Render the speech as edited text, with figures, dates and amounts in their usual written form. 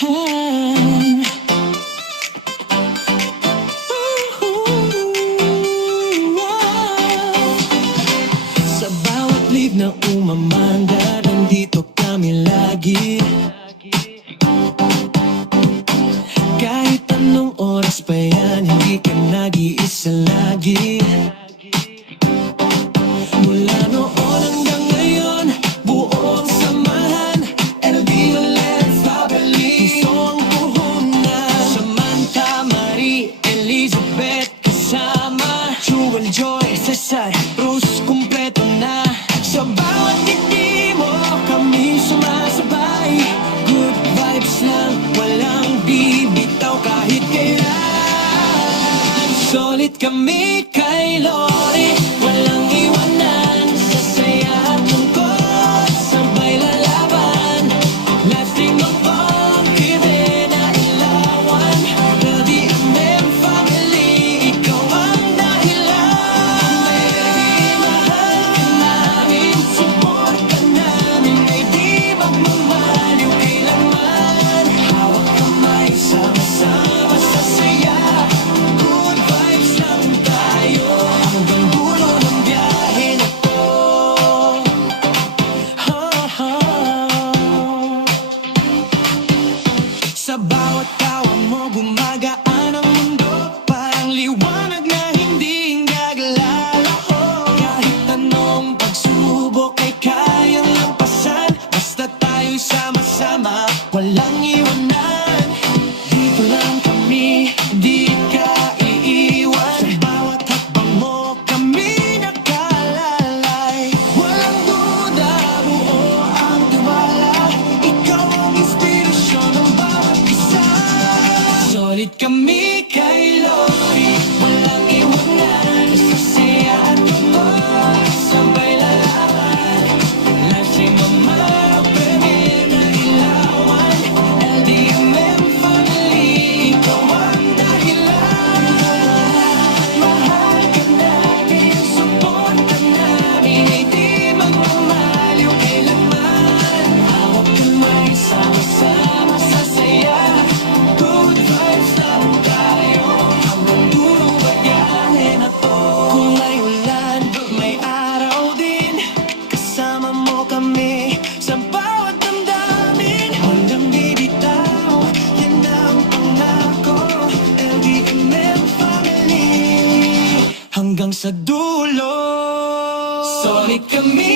Hmm. Sa bawat live na umamanda, nandito kami lagi. Kahit anong oras pa yan, hindi ka nag-iisa lagi. Mula noon hanggang ngayon, buong samahan, LDLN family. Puso ang puhunan, Samantha, Marie, Elizabeth kasama, Jewel, Joy, Cesar, Bruce, kumpleto na. Sa bawat ngiti mo, kami sumasabay. Good vibes lang, walang bibitaw kahit kailan. Solid kami kay Lori, walang iwanan. Sa saya at lungkot, sabay lalaban. Lasting ang pangkide na ilawan. LDMM family, ikaw ang dahilan. Baby, mahal ka namin, support ka namin. Ay di magmamaliw kailanman. Hawak kamay, sama-sama sa saya. Good vibes lang tayo, hanggang dulo ng biyahe na to. Sa bawat tawa mo, gumagaan ang mundo. Parang liwanag na hindi gaglalaho. Kahit anong pagsubok ay kayang lampasan. Basta tayo'y sama-sama, walang iwanan. Dito lang kami, di ka iiwan. Sa bawat hakbang mo, kami nakalalay. Walang duda, buo ang tiwala. Ikaw ang inspirasyon ng bawat isa. Solid kami kay Lori, walang iwanan. Sa saya at lungkot, sabay lalaban. Lasting ang mga premier na ilawan. LDMM family, ikaw ang dahilan. Mahal ka namin, support ka namin. Ay di magmamaliw kailanman. Hawak kamay, sama-sama sa saya. Good vibes lang tayo, hanggang dulo bagyahe na to. Kung may ulan, may araw din. Kasama mo kami sa bawat damdamin. Walang bibitaw, yan ang pangako. LDMM family, hanggang sa dulo. Solid kami